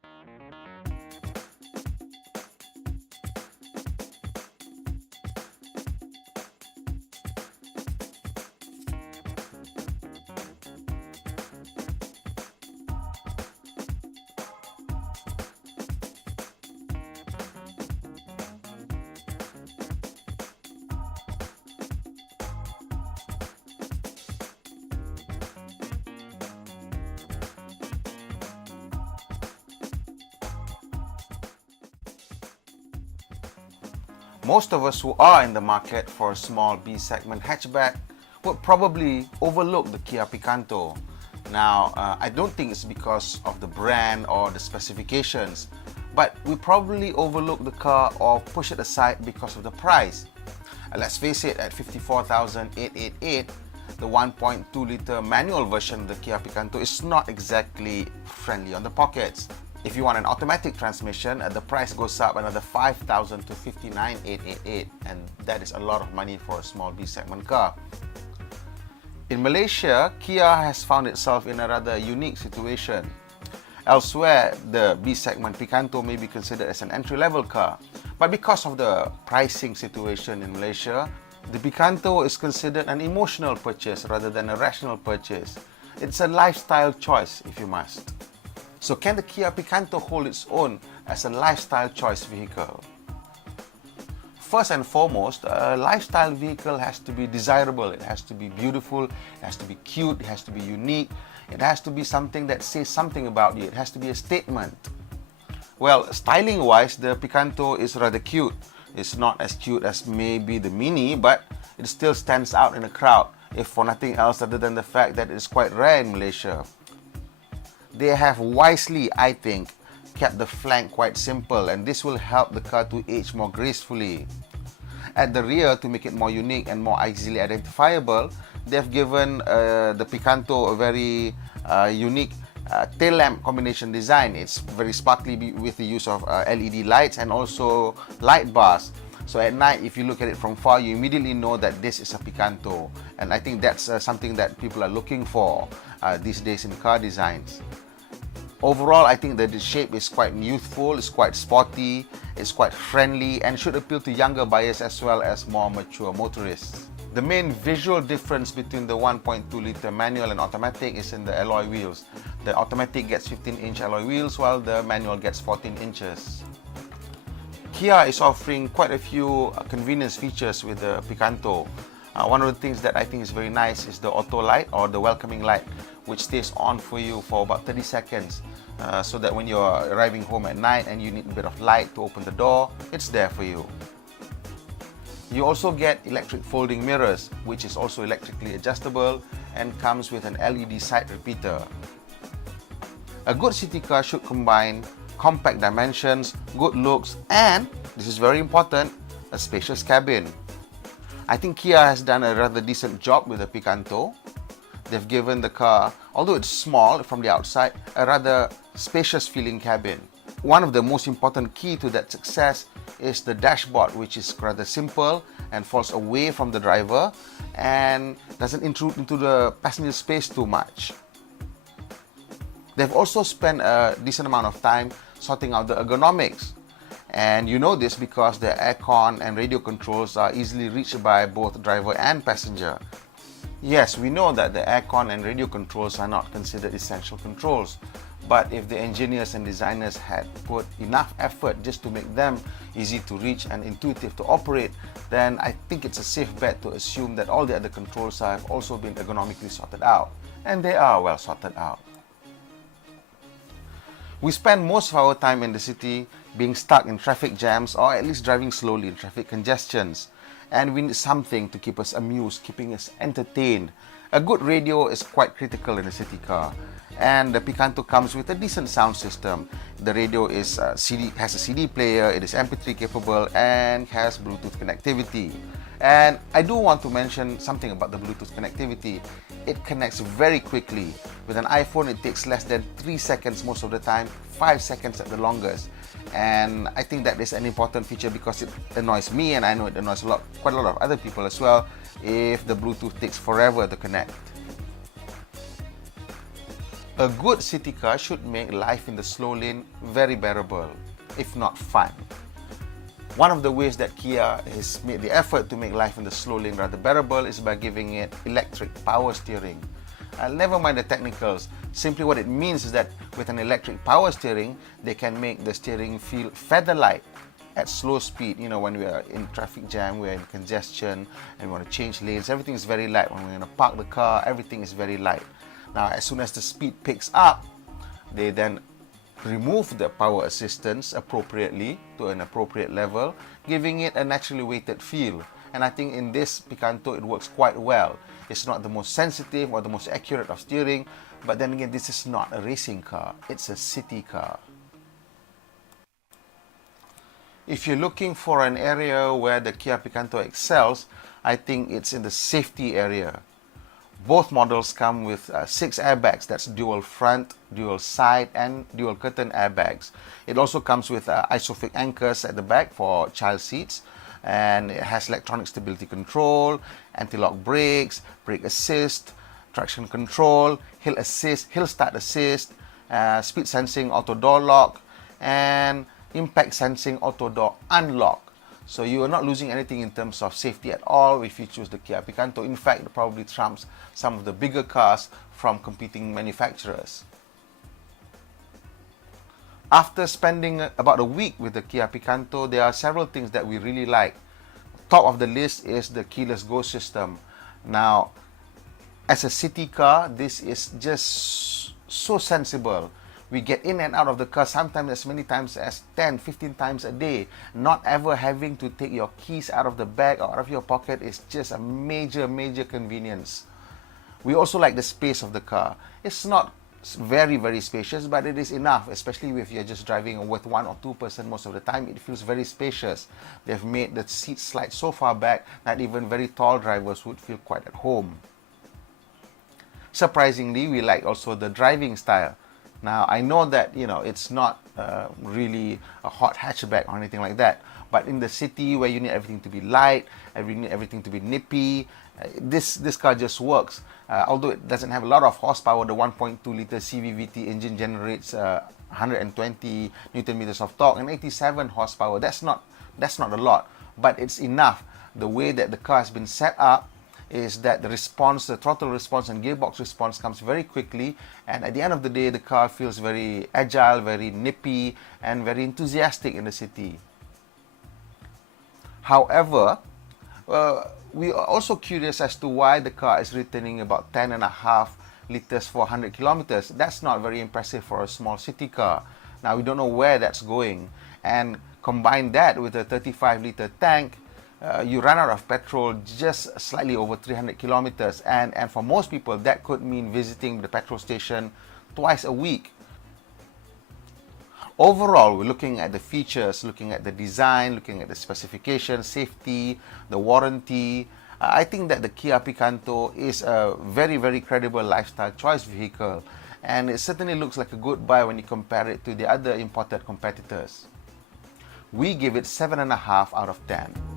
Most of us who are in the market for a small B-segment hatchback would probably overlook the Kia Picanto. Now, I don't think it's because of the brand or the specifications, but we probably overlook the car or push it aside because of the price. Let's face it, at 54,888, the 1.2-litre manual version of the Kia Picanto is not exactly friendly on the pockets. If you want an automatic transmission, the price goes up another 5,000 to 59,888, and that is a lot of money for a small B-segment car. In Malaysia, Kia has found itself in a rather unique situation. Elsewhere, the B-segment Picanto may be considered as an entry-level car, but because of the pricing situation in Malaysia, the Picanto is considered an emotional purchase rather than a rational purchase. It's a lifestyle choice, if you must. So can the Kia Picanto hold its own as a lifestyle choice vehicle? First and foremost, a lifestyle vehicle has to be desirable, it has to be beautiful, it has to be cute, it has to be unique, it has to be something that says something about you, it has to be a statement. Well, styling-wise, the Picanto is rather cute. It's not as cute as maybe the Mini, but it still stands out in a crowd, if for nothing else other than the fact that it's quite rare in Malaysia. They have wisely, I think, kept the flank quite simple, and this will help the car to age more gracefully. At the rear, to make it more unique and more easily identifiable, they've given the Picanto a very unique tail lamp combination design. It's very sparkly with the use of LED lights and also light bars. So at night, if you look at it from far, you immediately know that this is a Picanto. And I think that's something that people are looking for these days in car designs. Overall, I think that the shape is quite youthful, it's quite sporty, it's quite friendly, and should appeal to younger buyers as well as more mature motorists. The main visual difference between the 1.2-litre manual and automatic is in the alloy wheels. The automatic gets 15-inch alloy wheels while the manual gets 14 inches. Kia is offering quite a few convenience features with the Picanto. One of the things that I think is very nice is the auto light or the welcoming light, which stays on for you for about 30 seconds so that when you're arriving home at night and you need a bit of light to open the door, it's there for you. You also get electric folding mirrors, which is also electrically adjustable and comes with an LED side repeater. A good city car should combine compact dimensions, good looks, and, this is very important, a spacious cabin. I think Kia has done a rather decent job with the Picanto. They've given the car, although it's small from the outside, a rather spacious feeling cabin. One of the most important key to that success is the dashboard, which is rather simple and falls away from the driver and doesn't intrude into the passenger space too much. They've also spent a decent amount of time sorting out the ergonomics. And you know this because the aircon and radio controls are easily reached by both driver and passenger. Yes, we know that the aircon and radio controls are not considered essential controls, but if the engineers and designers had put enough effort just to make them easy to reach and intuitive to operate, then I think it's a safe bet to assume that all the other controls have also been ergonomically sorted out, and they are well sorted out. We spend most of our time in the city being stuck in traffic jams or at least driving slowly in traffic congestions. And we need something to keep us amused, keeping us entertained. A good radio is quite critical in a city car. And the Picanto comes with a decent sound system. The radio has a CD player, it is MP3 capable, and has Bluetooth connectivity. And I do want to mention something about the Bluetooth connectivity. It connects very quickly. With an iPhone, it takes less than 3 seconds most of the time, 5 seconds at the longest. And I think that is an important feature because it annoys me, and I know it annoys quite a lot of other people as well, if the Bluetooth takes forever to connect. A good city car should make life in the slow lane very bearable, if not fun. One of the ways that Kia has made the effort to make life in the slow lane rather bearable is by giving it electric power steering. Never mind the technicals, simply what it means is that with an electric power steering, they can make the steering feel feather-light at slow speed. You know, when we are in traffic jam, we are in congestion, and we want to change lanes, everything is very light. When we're going to park the car, everything is very light. Now, as soon as the speed picks up, they then remove the power assistance appropriately to an appropriate level, giving it a naturally weighted feel. And I think in this Picanto it works quite well. It's not the most sensitive or the most accurate of steering, but then again, this is not a racing car, it's a city car. If you're looking for an area where the Kia Picanto excels, I think it's in the safety area. Both models come with 6 airbags, that's dual front, dual side and dual curtain airbags. It also comes with isofix anchors at the back for child seats, and it has electronic stability control, anti-lock brakes, brake assist, traction control, hill assist, hill start assist, speed sensing auto door lock, and impact sensing auto door unlock. So you are not losing anything in terms of safety at all if you choose the Kia Picanto. In fact, it probably trumps some of the bigger cars from competing manufacturers. After spending about a week with the Kia Picanto, there are several things that we really like. Top of the list is the keyless go system. Now, as a city car, this is just so sensible. We get in and out of the car sometimes as many times as 10, 15 times a day. Not ever having to take your keys out of the bag or out of your pocket is just a major convenience. We also like the space of the car. It's not very spacious, but it is enough, especially if you're just driving with 1 or 2 person most of the time. It feels very spacious. They've made the seats slide so far back that even very tall drivers would feel quite at home. Surprisingly, we like also the driving style. Now, I know that, you know, it's not really a hot hatchback or anything like that, but in the city where you need everything to be light, you need everything to be nippy, this car just works. Although it doesn't have a lot of horsepower, the 1.2-liter CVVT engine generates 120 Newton meters of torque and 87 horsepower. That's not a lot, but it's enough. The way that the car has been set up is that the response, the throttle response and gearbox response comes very quickly, and at the end of the day, the car feels very agile, very nippy, and very enthusiastic in the city. However, we are also curious as to why the car is returning about 10.5 liters for 100 kilometers. That's not very impressive for a small city car. Now, we don't know where that's going, and combine that with a 35-liter tank, you run out of petrol just slightly over 300 kilometers, and for most people that could mean visiting the petrol station twice a week. Overall, we're looking at the features, looking at the design, looking at the specifications, safety, the warranty. I think that the Kia Picanto is a very credible lifestyle choice vehicle, and it certainly looks like a good buy when you compare it to the other imported competitors. We give it 7.5 out of 10.